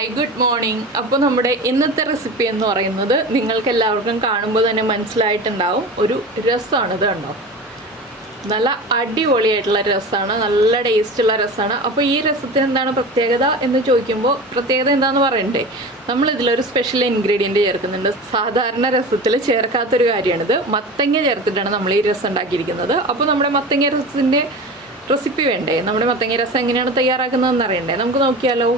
Hi good morning. അപ്പോൾ നമ്മുടെ ഇന്നത്തെ റെസിപ്പി എന്ന് പറയുന്നത് നിങ്ങൾക്ക് എല്ലാവർക്കും കാണുമ്പോൾ തന്നെ മനസ്സിലായിട്ടുണ്ടാവും, ഒരു രസമാണിത്. കണ്ടോ, നല്ല അടിപൊളിയായിട്ടുള്ള രസമാണ്, നല്ല ടേസ്റ്റുള്ള രസമാണ്. അപ്പോൾ ഈ രസത്തിന് എന്താണ് പ്രത്യേകത എന്ന് ചോദിക്കുമ്പോൾ പ്രത്യേകത എന്താണെന്ന് പറയണ്ടേ, നമ്മളിതിലൊരു സ്പെഷ്യൽ ഇൻഗ്രീഡിയൻറ്റ് ചേർക്കുന്നുണ്ട്. സാധാരണ രസത്തിൽ ചേർക്കാത്തൊരു കാര്യമാണിത്. മത്തങ്ങ ചേർത്തിട്ടാണ് നമ്മൾ ഈ രസം ഉണ്ടാക്കിയിരിക്കുന്നത്. അപ്പോൾ നമ്മുടെ മത്തങ്ങ രസത്തിൻ്റെ റെസിപ്പി വേണ്ടേ, നമ്മുടെ മത്തങ്ങ രസം എങ്ങനെയാണ് തയ്യാറാക്കുന്നതെന്ന് അറിയണ്ടേ, നമുക്ക് നോക്കിയാലോ.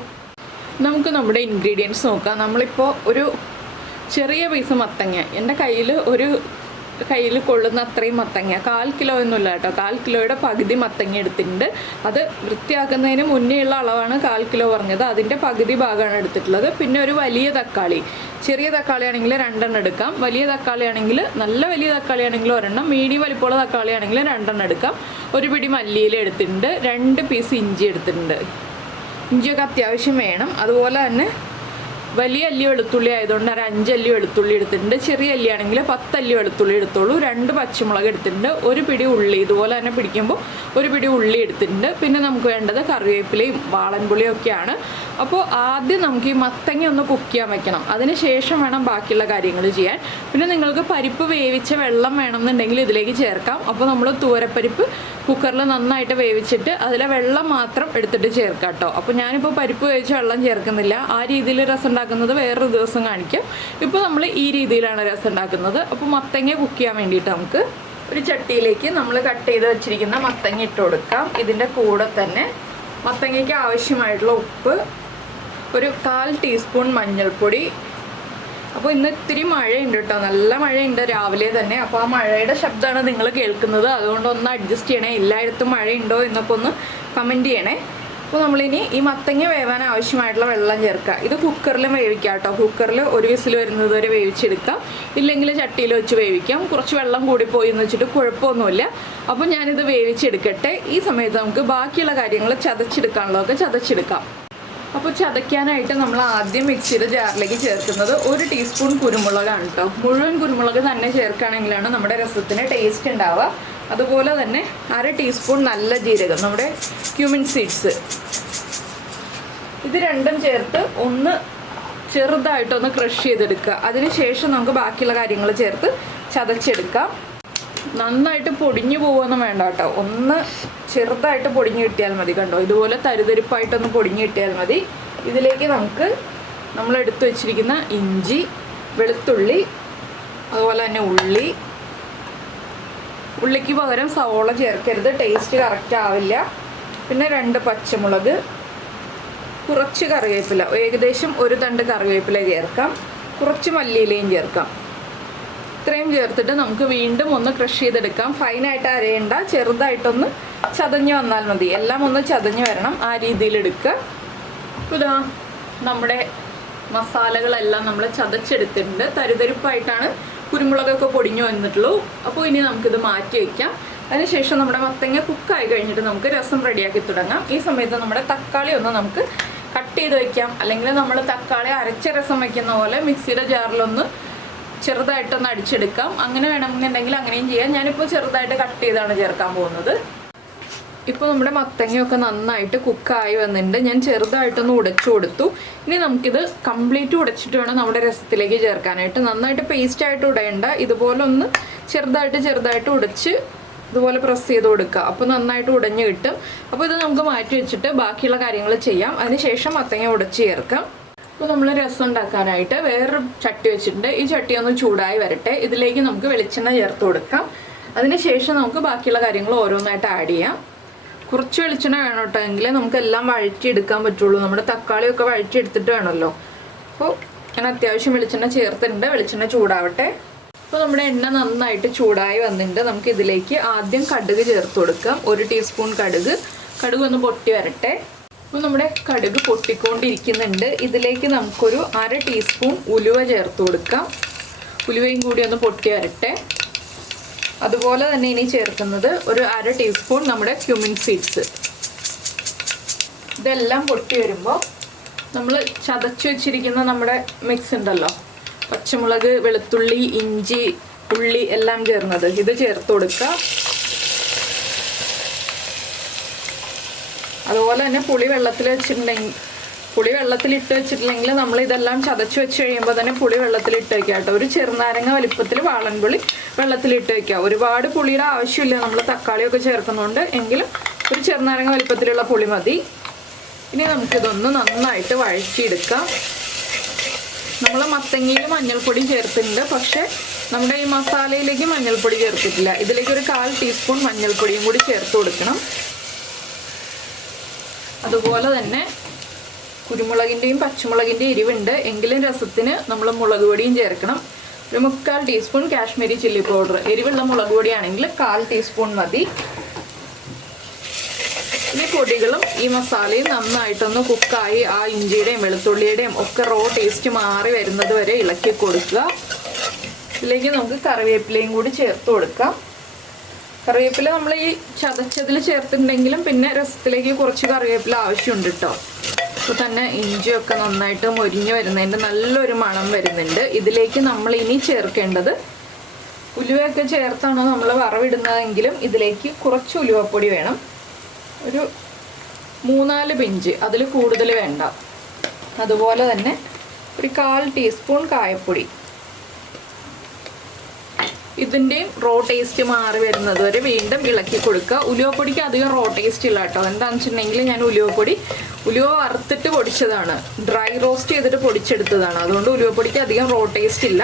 നമുക്ക് നമ്മുടെ ഇൻഗ്രീഡിയൻസ് നോക്കാം. നമ്മളിപ്പോൾ ഒരു ചെറിയ പീസ് മത്തങ്ങ, എൻ്റെ കയ്യിൽ കൊള്ളുന്ന അത്രയും മത്തങ്ങ, 1/4 കിലോ ഒന്നുമില്ല കേട്ടോ, 1/4 കിലോയുടെ പകുതി മത്തങ്ങ എടുത്തിട്ടുണ്ട്. അത് വൃത്തിയാക്കുന്നതിന് മുന്നേ ഉള്ള അളവാണ് 1/4 കിലോ പറഞ്ഞത്, അതിൻ്റെ പകുതി ഭാഗമാണ് എടുത്തിട്ടുള്ളത്. പിന്നെ ഒരു വലിയ തക്കാളി, ചെറിയ തക്കാളി ആണെങ്കിൽ 2 എണ്ണം എടുക്കാം, വലിയ തക്കാളി ആണെങ്കിൽ, നല്ല വലിയ തക്കാളി ആണെങ്കിൽ 1 എണ്ണം, മീഡിയം വലിപ്പമുള്ള തക്കാളി ആണെങ്കിൽ 2 എണ്ണം എടുക്കാം. ഒരു പിടി മല്ലിയില എടുത്തിട്ടുണ്ട്, 2 പീസ് ഇഞ്ചി എടുത്തിട്ടുണ്ട്. ഇഞ്ചിയൊക്കെ അത്യാവശ്യം വേണം. അതുപോലെ തന്നെ വലിയ അല്ലി വെളുത്തുള്ളി ആയതുകൊണ്ട് ഒരു 5 അല്ലി വെളുത്തുള്ളി എടുത്തിട്ടുണ്ട്. ചെറിയ അല്ലി ആണെങ്കിൽ 10 അല്ലി വെളുത്തുള്ളി എടുത്തോളൂ. 2 പച്ചമുളക് എടുത്തിട്ടുണ്ട്. ഒരു പിടി ഉള്ളി, ഇതുപോലെ തന്നെ പിടിക്കുമ്പോൾ ഒരു പിടി ഉള്ളി എടുത്തിട്ടുണ്ട്. പിന്നെ നമുക്ക് വേണ്ടത് കറിവേപ്പിലയും വാളൻപുളിയും ഒക്കെയാണ്. അപ്പോൾ ആദ്യം നമുക്ക് ഈ മത്തങ്ങ ഒന്ന് കുക്ക് ചെയ്യാൻ വെക്കണം, അതിന് ശേഷം വേണം ബാക്കിയുള്ള കാര്യങ്ങൾ ചെയ്യാൻ. പിന്നെ നിങ്ങൾക്ക് പരിപ്പ് വേവിച്ച വെള്ളം വേണമെന്നുണ്ടെങ്കിൽ ഇതിലേക്ക് ചേർക്കാം. അപ്പോൾ നമ്മൾ തൂരപ്പരിപ്പ് കുക്കറിൽ നന്നായിട്ട് വേവിച്ചിട്ട് അതിലെ വെള്ളം മാത്രം എടുത്തിട്ട് ചേർക്കാം കേട്ടോ. അപ്പോൾ ഞാനിപ്പോൾ പരിപ്പ് വേവിച്ച വെള്ളം ചേർക്കുന്നില്ല. ആ രീതിയിൽ രസം ഉണ്ടാക്കുന്നത് വേറൊരു ദിവസം കാണിക്കാം. ഇപ്പോൾ നമ്മൾ ഈ രീതിയിലാണ് രസം ഉണ്ടാക്കുന്നത്. അപ്പോൾ മത്തങ്ങ കുക്ക് ചെയ്യാൻ വേണ്ടിയിട്ട് നമുക്ക് ഒരു ചട്ടിയിലേക്ക് നമ്മൾ കട്ട് ചെയ്ത് വെച്ചിരിക്കുന്ന മത്തങ്ങ ഇട്ട് കൊടുക്കാം. ഇതിൻ്റെ കൂടെ തന്നെ മത്തങ്ങയ്ക്ക് ആവശ്യമായിട്ടുള്ള ഉപ്പ്, ഒരു 1/4 ടീസ്പൂൺ മഞ്ഞൾപ്പൊടി. അപ്പോൾ ഇന്ന് ഇത്തിരി മഴയുണ്ട് കേട്ടോ, നല്ല മഴയുണ്ട് രാവിലെ തന്നെ. അപ്പോൾ ആ മഴയുടെ ശബ്ദമാണ് നിങ്ങൾ കേൾക്കുന്നത്, അതുകൊണ്ട് ഒന്ന് അഡ്ജസ്റ്റ് ചെയ്യണേ. എല്ലായിടത്തും മഴയുണ്ടോ എന്നൊക്കെ ഒന്ന് കമൻറ്റ് ചെയ്യണേ. അപ്പോൾ നമ്മളിനി ഈ മത്തങ്ങ വേവാൻ ആവശ്യമായിട്ടുള്ള വെള്ളം ചേർക്കുക. ഇത് കുക്കറിലും വേവിക്കാം കേട്ടോ, കുക്കറിൽ ഒരു വിസിൽ വരുന്നത് വരെ വേവിച്ചെടുക്കാം, ഇല്ലെങ്കിൽ ചട്ടിയിൽ വെച്ച് വേവിക്കാം. കുറച്ച് വെള്ളം കൂടിപ്പോയി എന്ന് വെച്ചിട്ട് കുഴപ്പമൊന്നുമില്ല. അപ്പോൾ ഞാനിത് വേവിച്ചെടുക്കട്ടെ. ഈ സമയത്ത് നമുക്ക് ബാക്കിയുള്ള കാര്യങ്ങൾ ചതച്ചെടുക്കാനുള്ളതൊക്കെ ചതച്ചെടുക്കാം. അപ്പോൾ ചതയ്ക്കാനായിട്ട് നമ്മൾ ആദ്യം മിക്സിയുടെ ജാറിലേക്ക് ചേർക്കുന്നത് 1 ടീസ്പൂൺ കുരുമുളകാണ് കേട്ടോ. മുഴുവൻ കുരുമുളക് തന്നെ ചേർക്കുകയാണെങ്കിലാണ് നമ്മുടെ രസത്തിന് ടേസ്റ്റ് ഉണ്ടാവുക. അതുപോലെ തന്നെ 1/2 ടീസ്പൂൺ നല്ല ജീരകം, നമ്മുടെ ക്യൂമിൻ സീഡ്സ്, ഇത് രണ്ടും ചേർത്ത് ഒന്ന് ചെറുതായിട്ടൊന്ന് ക്രഷ് ചെയ്തെടുക്കുക. അതിനുശേഷം നമുക്ക് ബാക്കിയുള്ള കാര്യങ്ങൾ ചേർത്ത് ചതച്ചെടുക്കാം. നന്നായിട്ട് പൊടിഞ്ഞു പോകുമെന്നും വേണ്ട കേട്ടോ, ഒന്ന് ചെറുതായിട്ട് പൊടിഞ്ഞ് കിട്ടിയാൽ മതി. കണ്ടോ, ഇതുപോലെ തരിതരിപ്പായിട്ടൊന്ന് പൊടിഞ്ഞ് കിട്ടിയാൽ മതി. ഇതിലേക്ക് നമുക്ക് നമ്മൾ എടുത്തു വെച്ചിരിക്കുന്ന ഇഞ്ചി, വെളുത്തുള്ളി, അതുപോലെ തന്നെ ഉള്ളിക്ക് പകരം സവോള ചേർക്കരുത്, ടേസ്റ്റ് കറക്റ്റ് ആവില്ല. പിന്നെ 2 പച്ചമുളക്, കുറച്ച് കറിവേപ്പില, ഏകദേശം 1 തണ്ട് കറിവേപ്പില ചേർക്കാം, കുറച്ച് മല്ലിയിലയും ചേർക്കാം. ഇത്രയും ചേർത്തിട്ട് നമുക്ക് വീണ്ടും ഒന്ന് ക്രഷ് ചെയ്തെടുക്കാം. ഫൈനായിട്ട് അരയണ്ട, ചെറുതായിട്ടൊന്ന് ചതഞ്ഞ് വന്നാൽ മതി. എല്ലാം ഒന്ന് ചതഞ്ഞ് വരണം, ആ രീതിയിൽ എടുക്കുക. ഇതാ നമ്മുടെ മസാലകളെല്ലാം നമ്മൾ ചതച്ചെടുത്തിട്ടുണ്ട്. തരിതരിപ്പായിട്ടാണ് കുരുമുളകൊക്കെ പൊടിഞ്ഞു വന്നിട്ടുള്ളൂ. അപ്പോൾ ഇനി നമുക്കിത് മാറ്റി വയ്ക്കാം. അതിനുശേഷം നമ്മുടെ മത്തങ്ങ കുക്കായി കഴിഞ്ഞിട്ട് നമുക്ക് രസം റെഡിയാക്കി തുടങ്ങാം. ഈ സമയത്ത് നമ്മുടെ തക്കാളി ഒന്ന് നമുക്ക് കട്ട് ചെയ്ത് വയ്ക്കാം, അല്ലെങ്കിൽ നമ്മൾ തക്കാളി അരച്ച രസം വയ്ക്കുന്ന പോലെ മിക്സിയുടെ ജാറിലൊന്ന് ചെറുതായിട്ടൊന്ന് അടിച്ചെടുക്കാം. അങ്ങനെ വേണമെന്നുണ്ടെങ്കിൽ അങ്ങനെയും ചെയ്യാം. ഞാനിപ്പോൾ ചെറുതായിട്ട് കട്ട് ചെയ്താണ് ചേർക്കാൻ പോകുന്നത്. ഇപ്പോൾ നമ്മുടെ മത്തങ്ങയൊക്കെ നന്നായിട്ട് കുക്കായി വന്നിട്ടുണ്ട്. ഞാൻ ചെറുതായിട്ടൊന്ന് ഉടച്ചു കൊടുത്തു. ഇനി നമുക്കിത് കംപ്ലീറ്റ് ഉടച്ചിട്ട് വേണം നമ്മുടെ രസത്തിലേക്ക് ചേർക്കാനായിട്ട്. നന്നായിട്ട് പേസ്റ്റായിട്ട് ഉടയണ്ട, ഇതുപോലെ ഒന്ന് ചെറുതായിട്ട് ഉടച്ച് ഇതുപോലെ പ്രസ് ചെയ്ത് കൊടുക്കുക. അപ്പോൾ നന്നായിട്ട് ഉടഞ്ഞ് കിട്ടും. അപ്പോൾ ഇത് നമുക്ക് മാറ്റി വെച്ചിട്ട് ബാക്കിയുള്ള കാര്യങ്ങൾ ചെയ്യാം. അതിനുശേഷം മത്തങ്ങ ഉടച്ച് ചേർക്കാം. അപ്പോൾ നമ്മൾ രസം ഉണ്ടാക്കാനായിട്ട് വേറൊരു ചട്ടി വെച്ചിട്ടുണ്ട്. ഈ ചട്ടി ഒന്ന് ചൂടായി വരട്ടെ. ഇതിലേക്ക് നമുക്ക് വെളിച്ചെണ്ണ ചേർത്ത് കൊടുക്കാം. അതിനുശേഷം നമുക്ക് ബാക്കിയുള്ള കാര്യങ്ങൾ ഓരോന്നായിട്ട് ആഡ് ചെയ്യാം. കുറച്ച് വെളിച്ചെണ്ണ വേണം കേട്ടോ, എങ്കിലേ നമുക്ക് എല്ലാം വഴറ്റിയെടുക്കാൻ പറ്റുള്ളൂ. നമ്മുടെ തക്കാളിയൊക്കെ വഴറ്റിയെടുത്തിട്ട് വേണമല്ലോ. അപ്പോൾ ഞാൻ അത്യാവശ്യം വെളിച്ചെണ്ണ ചേർത്തിട്ടുണ്ട്. വെളിച്ചെണ്ണ ചൂടാവട്ടെ. അപ്പോൾ നമ്മുടെ എണ്ണ നന്നായിട്ട് ചൂടായി വന്നിട്ടുണ്ട്. നമുക്ക് ഇതിലേക്ക് ആദ്യം കടുക് ചേർത്ത് കൊടുക്കാം. 1 ടീസ്പൂൺ കടുക് ഒന്ന് പൊട്ടി വരട്ടെ. അപ്പോൾ നമ്മുടെ കടുക് പൊട്ടിക്കൊണ്ടിരിക്കുന്നുണ്ട്. ഇതിലേക്ക് നമുക്കൊരു 1/2 ടീസ്പൂൺ ഉലുവ ചേർത്ത് കൊടുക്കാം. ഉലുവയും കൂടി ഒന്ന് പൊട്ടി വരട്ടെ. അതുപോലെ തന്നെ ഇനി ചേർക്കുന്നത് ഒരു 1/2 ടീസ്പൂൺ നമ്മുടെ ക്യൂമിൻ സീഡ്സ്. ഇതെല്ലാം പൊട്ടി വരുമ്പോൾ നമ്മൾ ചതച്ച് വെച്ചിരിക്കുന്ന നമ്മുടെ മിക്സ് ഉണ്ടല്ലോ, പച്ചമുളക്, വെളുത്തുള്ളി, ഇഞ്ചി, ഉള്ളി എല്ലാം ചേർന്നത്, ഇത് ചേർത്ത് കൊടുക്കുക. അതുപോലെ തന്നെ പുളി വെള്ളത്തിൽ വെച്ചിട്ടുണ്ടെങ്കിൽ പുളി വെള്ളത്തിലിട്ട് വെച്ചിട്ടില്ലെങ്കിൽ നമ്മൾ ഇതെല്ലാം ചതച്ച് വെച്ച് കഴിയുമ്പോൾ തന്നെ പുളി വെള്ളത്തിലിട്ട് വെക്കുക കേട്ടോ. ഒരു ചെറുനാരങ്ങ വലിപ്പത്തിൽ വാളൻപുളി വെള്ളത്തിലിട്ട് വെക്കുക. ഒരുപാട് പുളിയുടെ ആവശ്യമില്ല, നമ്മൾ തക്കാളിയൊക്കെ ചേർക്കുന്നുണ്ട്. എങ്കിലും ഒരു ചെറുനാരങ്ങ വലിപ്പത്തിലുള്ള പുളി മതി. ഇനി നമുക്കിതൊന്ന് നന്നായിട്ട് വഴറ്റിയെടുക്കാം. നമ്മൾ മത്തങ്ങയിൽ മഞ്ഞൾപ്പൊടി ചേർത്തിട്ടുണ്ട്, പക്ഷേ നമ്മുടെ ഈ മസാലയിലേക്ക് മഞ്ഞൾപ്പൊടി ചേർത്തിട്ടില്ല. ഇതിലേക്ക് ഒരു 1/4 ടീസ്പൂൺ മഞ്ഞൾപ്പൊടിയും കൂടി ചേർത്ത് കൊടുക്കണം. അതുപോലെ തന്നെ കുരുമുളകിൻ്റെയും പച്ചമുളകിൻ്റെയും എരിവുണ്ട്, എങ്കിലും രസത്തിന് നമ്മൾ മുളക് പൊടിയും ചേർക്കണം. ഒരു 3/4 ടീസ്പൂൺ കാശ്മീരി ചില്ലി പൗഡർ. എരിവുള്ള മുളക് പൊടിയാണെങ്കിൽ 1/4 ടീസ്പൂൺ മതി. ഈ പൊടികളും ഈ മസാലയും നന്നായിട്ടൊന്ന് കുക്കായി ആ ഇഞ്ചിയുടെയും വെളുത്തുള്ളിയുടെയും ഒക്കെ റോ ടേസ്റ്റ് മാറി വരുന്നത് വരെ ഇളക്കി കൊടുക്കുക. ഇതിലേക്ക് നമുക്ക് കറിവേപ്പിലയും കൂടി ചേർത്ത് കൊടുക്കാം. കറിവേപ്പില നമ്മൾ ഈ ചതച്ചതിൽ ചേർത്തിട്ടുണ്ടെങ്കിലും പിന്നെ രസത്തിലേക്ക് കുറച്ച് കറിവേപ്പില ആവശ്യമുണ്ട് കേട്ടോ. അപ്പോൾ തന്നെ ഇഞ്ചിയൊക്കെ നന്നായിട്ട് മൊരിഞ്ഞ് വരുന്നതിൻ്റെ നല്ലൊരു മണം വരുന്നുണ്ട്. ഇതിലേക്ക് നമ്മൾ ഇനി ചേർക്കേണ്ടത്, ഉലുവയൊക്കെ ചേർത്താണ് നമ്മൾ വറവിടുന്നതെങ്കിലും ഇതിലേക്ക് കുറച്ച് ഉലുവപ്പൊടി വേണം. ഒരു 3-4 പിഞ്ച്, അതിൽ കൂടുതൽ വേണ്ട. അതുപോലെ തന്നെ ഒരു 1/4 ടീസ്പൂൺ കായപ്പൊടി. ഇതിൻ്റെയും റോ ടേസ്റ്റ് മാറി വരുന്നത് വരെ വീണ്ടും ഇളക്കി കൊടുക്കുക. ഉലുവപ്പൊടിക്ക് അധികം റോ ടേസ്റ്റ് ഇല്ല കേട്ടോ. എന്താണെന്ന് വെച്ചിട്ടുണ്ടെങ്കിൽ ഞാൻ ഉലുവ വറുത്തിട്ട് പൊടിച്ചതാണ്, ഡ്രൈ റോസ്റ്റ് ചെയ്തിട്ട് പൊടിച്ചെടുത്തതാണ്. അതുകൊണ്ട് ഉലുവപ്പൊടിക്ക് അധികം റോ ടേസ്റ്റ് ഇല്ല.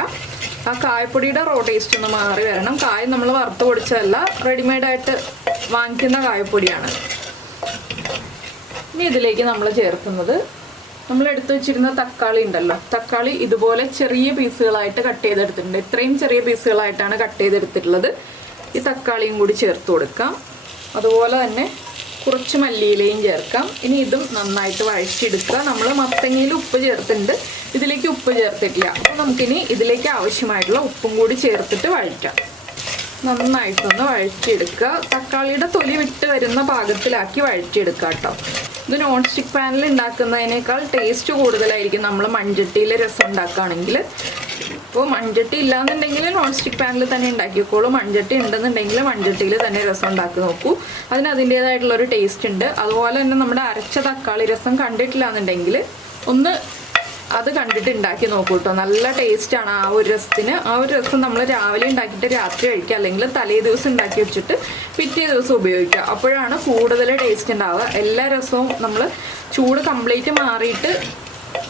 ആ കായപ്പൊടിയുടെ റോ ടേസ്റ്റ് ഒന്ന് മാറി വരണം. കായം നമ്മൾ വറുത്ത് പൊടിച്ചതല്ല, റെഡിമെയ്ഡായിട്ട് വാങ്ങിക്കുന്ന കായപ്പൊടിയാണ്. ഇനി ഇതിലേക്ക് നമ്മൾ ചേർക്കുന്നത്, നമ്മൾ എടുത്തു വെച്ചിരുന്ന തക്കാളി ഉണ്ടല്ലോ, തക്കാളി ഇതുപോലെ ചെറിയ പീസുകളായിട്ട് കട്ട് ചെയ്തെടുത്തിട്ടുണ്ട്. ഇത്രയും ചെറിയ പീസുകളായിട്ടാണ് കട്ട് ചെയ്തെടുത്തിട്ടുള്ളത്. ഈ തക്കാളിയും കൂടി ചേർത്ത് കൊടുക്കാം. അതുപോലെ തന്നെ കുറച്ച് മല്ലിയിലയും ചേർക്കാം. ഇനി ഇതും നന്നായിട്ട് വഴറ്റിയെടുക്കുക. നമ്മൾ മത്തങ്ങയിൽ ഉപ്പ് ചേർത്തിട്ടുണ്ട്, ഇതിലേക്ക് ഉപ്പ് ചേർത്തിട്ടില്ല. അപ്പോൾ നമുക്കിനി ഇതിലേക്ക് ആവശ്യമായിട്ടുള്ള ഉപ്പും കൂടി ചേർത്തിട്ട് വഴറ്റാം. നന്നായിട്ടൊന്ന് വഴറ്റിയെടുക്കുക. തക്കാളിയുടെ തൊലി വിട്ട് വരുന്ന പാകത്തിലാക്കി വഴറ്റിയെടുക്കുക കേട്ടോ. ഇത് നോൺ സ്റ്റിക്ക് പാനിൽ ഉണ്ടാക്കുന്നതിനേക്കാൾ ടേസ്റ്റ് കൂടുതലായിരിക്കും നമ്മൾ മൺചട്ടിയിൽ രസം ഉണ്ടാക്കുകയാണെങ്കിൽ. അപ്പോൾ മൺചട്ടി ഇല്ലാന്നുണ്ടെങ്കിൽ നോൺ സ്റ്റിക്ക് പാനിൽ തന്നെ ഉണ്ടാക്കിക്കോളൂ. മൺചട്ടി ഉണ്ടെന്നുണ്ടെങ്കിൽ മൺചട്ടിയിൽ തന്നെ രസം ഉണ്ടാക്കി നോക്കൂ. അതിന് അതിൻ്റേതായിട്ടുള്ളൊരു ടേസ്റ്റ് ഉണ്ട്. അതുപോലെ തന്നെ നമ്മുടെ അരച്ച തക്കാളി രസം കണ്ടിട്ടില്ല എന്നുണ്ടെങ്കിൽ ഒന്ന് അത് കണ്ടിട്ട് ഉണ്ടാക്കി നോക്കൂ കേട്ടോ. നല്ല ടേസ്റ്റാണ് ആ ഒരു രസത്തിന്. ആ ഒരു രസം നമ്മൾ രാവിലെ ഉണ്ടാക്കിയിട്ട് രാത്രി കഴിക്കുക, അല്ലെങ്കിൽ തലേ ദിവസം ഉണ്ടാക്കി വെച്ചിട്ട് പിറ്റേ ദിവസം ഉപയോഗിക്കുക. അപ്പോഴാണ് കൂടുതൽ ടേസ്റ്റ് ഉണ്ടാവുക. എല്ലാ രസവും നമ്മൾ ചൂട് കംപ്ലീറ്റ് മാറിയിട്ട്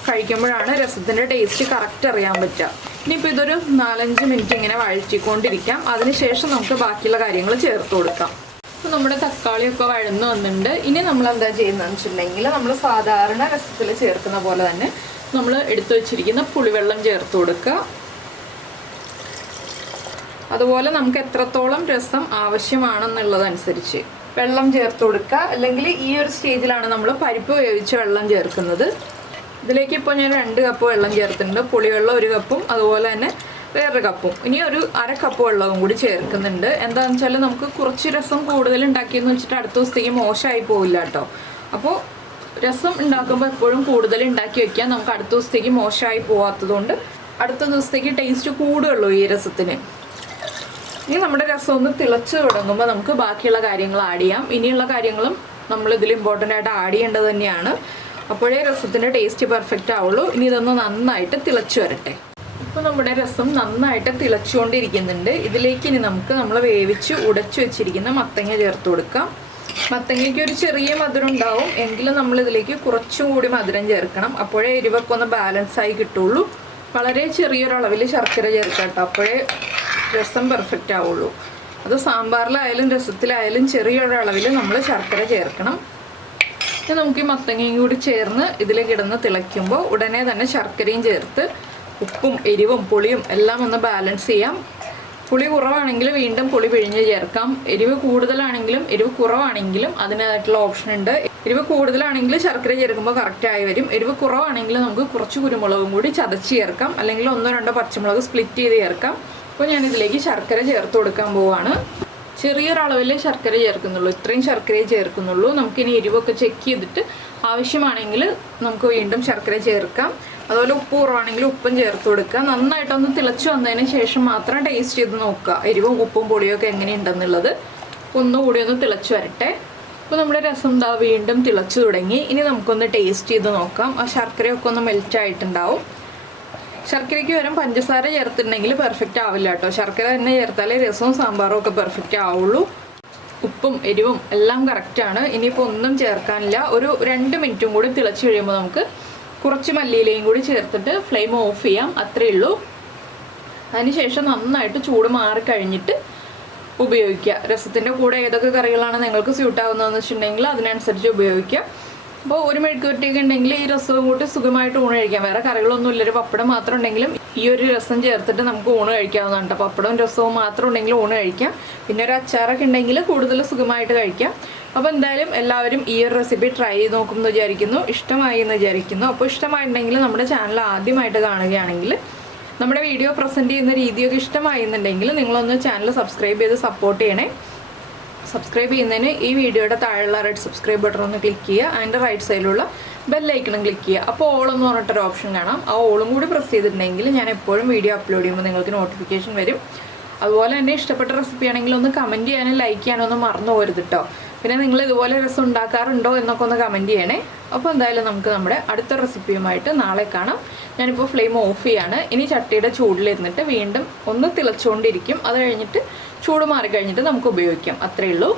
കഴിക്കുമ്പോഴാണ് രസത്തിൻ്റെ ടേസ്റ്റ് കറക്റ്റ് അറിയാൻ പറ്റുക. ഇനിയിപ്പോൾ ഇതൊരു 4-5 മിനിറ്റ് ഇങ്ങനെ വഴറ്റിക്കൊണ്ടിരിക്കാം. അതിനുശേഷം നമുക്ക് ബാക്കിയുള്ള കാര്യങ്ങൾ ചേർത്ത് കൊടുക്കാം. അപ്പോൾ നമ്മുടെ തക്കാളിയൊക്കെ വഴന്ന് വന്നിട്ടുണ്ട്. ഇനി നമ്മൾ എന്താ ചെയ്യുന്നതെന്ന് വെച്ചിട്ടുണ്ടെങ്കിൽ നമ്മൾ സാധാരണ രസത്തിൽ ചേർക്കുന്ന പോലെ തന്നെ നമ്മൾ എടുത്തു വെച്ചിരിക്കുന്ന പുളിവെള്ളം ചേർത്ത് കൊടുക്കുക. അതുപോലെ നമുക്ക് എത്രത്തോളം രസം ആവശ്യമാണെന്നുള്ളതനുസരിച്ച് വെള്ളം ചേർത്ത് കൊടുക്കുക. അല്ലെങ്കിൽ ഈ ഒരു സ്റ്റേജിലാണ് നമ്മൾ പരിപ്പ് വേവിച്ച വെള്ളം ചേർക്കുന്നത്. ഇതിലേക്ക് ഇപ്പോൾ ഞാൻ 2 കപ്പ് വെള്ളം ചേർത്തിട്ടുണ്ട്. പുളിവെള്ളം 1 കപ്പും അതുപോലെ തന്നെ വേറൊരു കപ്പും. ഇനി ഒരു 1/2 കപ്പ് വെള്ളവും കൂടി ചേർക്കുന്നുണ്ട്. എന്താണെന്ന് വെച്ചാൽ നമുക്ക് കുറച്ച് രസം കൂടുതൽ ഉണ്ടാക്കിയെന്ന് വെച്ചിട്ട് അടുത്ത ദിവസത്തേക്ക് മോശമായി പോവില്ല കേട്ടോ. അപ്പോൾ രസം ഉണ്ടാക്കുമ്പോൾ എപ്പോഴും കൂടുതൽ ഉണ്ടാക്കി വെക്കുക. നമുക്ക് അടുത്ത ദിവസത്തേക്ക് മോശമായി പോവാത്തതുകൊണ്ട് അടുത്ത ദിവസത്തേക്ക് ടേസ്റ്റ് കൂടുകയുള്ളൂ ഈ രസത്തിന്. ഇനി നമ്മുടെ രസം ഒന്ന് തിളച്ച് തുടങ്ങുമ്പോൾ നമുക്ക് ബാക്കിയുള്ള കാര്യങ്ങൾ ആഡ് ചെയ്യാം. ഇനിയുള്ള കാര്യങ്ങളും നമ്മൾ ഇതിൽ ഇമ്പോർട്ടൻ്റ് ആയിട്ട് ആഡ് ചെയ്യേണ്ടത് തന്നെയാണ്. അപ്പോഴേ രസത്തിൻ്റെ ടേസ്റ്റ് പെർഫെക്റ്റ് ആവുള്ളൂ. ഇനി ഇതൊന്ന് നന്നായിട്ട് തിളച്ച് വരട്ടെ. ഇപ്പോൾ നമ്മുടെ രസം നന്നായിട്ട് തിളച്ചുകൊണ്ടിരിക്കുന്നുണ്ട്. ഇതിലേക്ക് ഇനി നമുക്ക് നമ്മൾ വേവിച്ച് ഉടച്ചു വെച്ചിരിക്കുന്ന മത്തങ്ങ ചേർത്ത് കൊടുക്കാം. മത്തങ്ങയ്ക്ക് ഒരു ചെറിയ മധുരം ഉണ്ടാവും, എങ്കിലും നമ്മൾ ഇതിലേക്ക് കുറച്ചും കൂടി മധുരം ചേർക്കണം. അപ്പോഴേ എരിവൊക്കെ ഒന്ന് ബാലൻസായി കിട്ടുള്ളൂ. വളരെ ചെറിയൊരളവിൽ ശർക്കര ചേർക്കാം കേട്ടോ. അപ്പോഴേ രസം പെർഫെക്റ്റ് ആവുള്ളൂ. അത് സാമ്പാറിലായാലും രസത്തിലായാലും ചെറിയൊരളവിൽ നമ്മൾ ശർക്കര ചേർക്കണം. ഇനി നമുക്ക് ഈ മത്തങ്ങയും കൂടി ചേർന്ന് ഇതിലേക്ക് ഇടുന്ന് തിളയ്ക്കുമ്പോൾ ഉടനെ തന്നെ ശർക്കരയും ചേർത്ത് ഉപ്പും എരിവും പുളിയും എല്ലാം ഒന്ന് ബാലൻസ് ചെയ്യാം. പുളി കുറവാണെങ്കിൽ വീണ്ടും പുളി പിഴിഞ്ഞ് ചേർക്കാം. എരിവ് കൂടുതലാണെങ്കിലും എരിവ് കുറവാണെങ്കിലും അതിനായിട്ടുള്ള ഓപ്ഷൻ ഉണ്ട്. എരിവ് കൂടുതലാണെങ്കിൽ ശർക്കര ചേർക്കുമ്പോൾ കറക്റ്റായി വരും. എരിവ് കുറവാണെങ്കിൽ നമുക്ക് കുറച്ച് കുരുമുളകും കൂടി ചതച്ച് ചേർക്കാം, അല്ലെങ്കിൽ 1-2 പച്ചമുളക് സ്പ്ലിറ്റ് ചെയ്ത് ചേർക്കാം. അപ്പോൾ ഞാനിതിലേക്ക് ശർക്കര ചേർത്ത് കൊടുക്കാൻ പോവാണ്. ചെറിയൊരളവിൽ ശർക്കര ചേർക്കുന്നുള്ളൂ, ഇത്രയും ശർക്കരയെ ചേർക്കുന്നുള്ളൂ. നമുക്കിനി എരിവൊക്കെ ചെക്ക് ചെയ്തിട്ട് ആവശ്യമാണെങ്കിൽ നമുക്ക് വീണ്ടും ശർക്കര ചേർക്കാം. അതുപോലെ ഉപ്പ് കുറവാണെങ്കിൽ ഉപ്പും ചേർത്ത് കൊടുക്കുക. നന്നായിട്ടൊന്ന് തിളച്ച് വന്നതിന് ശേഷം മാത്രം ടേസ്റ്റ് ചെയ്ത് നോക്കുക എരിവും ഉപ്പും പുളിയൊക്കെ എങ്ങനെയുണ്ടെന്നുള്ളത്. ഒന്നുകൂടി ഒന്ന് തിളച്ച് വരട്ടെ. അപ്പോൾ നമ്മുടെ രസം ദാ വീണ്ടും തിളച്ചു തുടങ്ങി. ഇനി നമുക്കൊന്ന് ടേസ്റ്റ് ചെയ്ത് നോക്കാം. ആ ശർക്കരയൊക്കെ ഒന്ന് മെൽറ്റ് ആയിട്ടുണ്ടാവും. ശർക്കരയ്ക്ക് വരും പഞ്ചസാര ചേർത്തിട്ടുണ്ടെങ്കിൽ പെർഫെക്റ്റ് ആവില്ല കേട്ടോ. ശർക്കര തന്നെ ചേർത്താലേ രസവും സാമ്പാറും ഒക്കെ പെർഫെക്റ്റ് ആവുള്ളൂ. ഉപ്പും എരിവും എല്ലാം കറക്റ്റാണ്. ഇനിയിപ്പോൾ ഒന്നും ചേർക്കാനില്ല. ഒരു 2 മിനിറ്റും കൂടി തിളച്ച് കഴിയുമ്പോൾ നമുക്ക് കുറച്ച് മല്ലിയിലയും കൂടി ചേർത്തിട്ട് ഫ്ലെയിം ഓഫ് ചെയ്യാം. അത്രയേ ഉള്ളൂ. അതിനുശേഷം നന്നായിട്ട് ചൂട് മാറിക്കഴിഞ്ഞിട്ട് ഉപയോഗിക്കുക. രസത്തിൻ്റെ കൂടെ ഏതൊക്കെ കറികളാണ് നിങ്ങൾക്ക് സ്യൂട്ടാവുന്നതെന്ന് വെച്ചിട്ടുണ്ടെങ്കിൽ അതിനനുസരിച്ച് ഉപയോഗിക്കുക. അപ്പോൾ ഒരു മെഴുക്കുവരട്ടിയൊക്കെ ഉണ്ടെങ്കിൽ ഈ രസവും കൂട്ടി സുഖമായിട്ട് ഊണ് കഴിക്കാം. വേറെ കറികളൊന്നും ഇല്ല. ഒരു പപ്പടം മാത്രം ഉണ്ടെങ്കിലും ഈ ഒരു രസം ചേർത്തിട്ട് നമുക്ക് ഊണ് കഴിക്കാവുന്നതാണ്. പപ്പടവും രസവും മാത്രം ഉണ്ടെങ്കിൽ ഊണ് കഴിക്കാം. പിന്നെ ഒരു അച്ചാറൊക്കെ ഉണ്ടെങ്കിൽ കൂടുതൽ സുഖമായിട്ട് കഴിക്കാം. അപ്പോൾ എന്തായാലും എല്ലാവരും ഈ ഒരു റെസിപ്പി ട്രൈ ചെയ്ത് നോക്കുമെന്ന് വിചാരിക്കുന്നു. ഇഷ്ടമായി എന്ന് വിചാരിക്കുന്നു. അപ്പോൾ ഇഷ്ടമായിട്ടുണ്ടെങ്കിൽ നമ്മുടെ ചാനൽ ആദ്യമായിട്ട് കാണുകയാണെങ്കിൽ നമ്മുടെ വീഡിയോ പ്രസൻറ്റ് ചെയ്യുന്ന രീതിയൊക്കെ ഇഷ്ടമായി എന്നുണ്ടെങ്കിൽ നിങ്ങളൊന്ന് ചാനൽ സബ്സ്ക്രൈബ് ചെയ്ത് സപ്പോർട്ട് ചെയ്യണേ. സബ്സ്ക്രൈബ് ചെയ്യുന്നതിന് ഈ വീഡിയോയുടെ താഴെയുള്ള റെഡ് സബ്സ്ക്രൈബ് ബട്ടൺ ഒന്ന് ക്ലിക്ക് ചെയ്യുക. അതിൻ്റെ റൈറ്റ് സൈഡിലുള്ള ബെല്ലൈക്കണും ക്ലിക്ക് ചെയ്യുക. അപ്പോൾ ഓളെന്ന് പറഞ്ഞിട്ടൊരു ഓപ്ഷൻ കാണാം. ആ ഓളും കൂടി പ്രസ് ചെയ്തിട്ടുണ്ടെങ്കിൽ ഞാൻ എപ്പോഴും വീഡിയോ അപ്ലോഡ് ചെയ്യുമ്പോൾ നിങ്ങൾക്ക് നോട്ടിഫിക്കേഷൻ വരും. അതുപോലെ തന്നെ ഇഷ്ടപ്പെട്ട റെസിപ്പി ആണെങ്കിൽ ഒന്ന് കമൻറ്റ് ചെയ്യാനും ലൈക്ക് ചെയ്യാനും ഒന്നും മറന്നു പോരുത് കേട്ടോ. പിന്നെ നിങ്ങൾ ഇതുപോലെ രസം ഉണ്ടാക്കാറുണ്ടോ എന്നൊക്കെ ഒന്ന് കമൻറ്റ് ചെയ്യണേ. അപ്പോൾ എന്തായാലും നമുക്ക് നമ്മുടെ അടുത്ത റെസിപ്പിയുമായിട്ട് നാളെ കാണാം. ഞാനിപ്പോൾ ഫ്ലെയിം ഓഫ് ചെയ്യാണ്. ഇനി ചട്ടിയുടെ ചൂടിലിരുന്നിട്ട് വീണ്ടും ഒന്ന് തിളച്ചുകൊണ്ടിരിക്കും. അത് കഴിഞ്ഞിട്ട് ചൂട് മാറിക്കഴിഞ്ഞിട്ട് നമുക്ക് ഉപയോഗിക്കാം. അത്രയേ ഉള്ളൂ.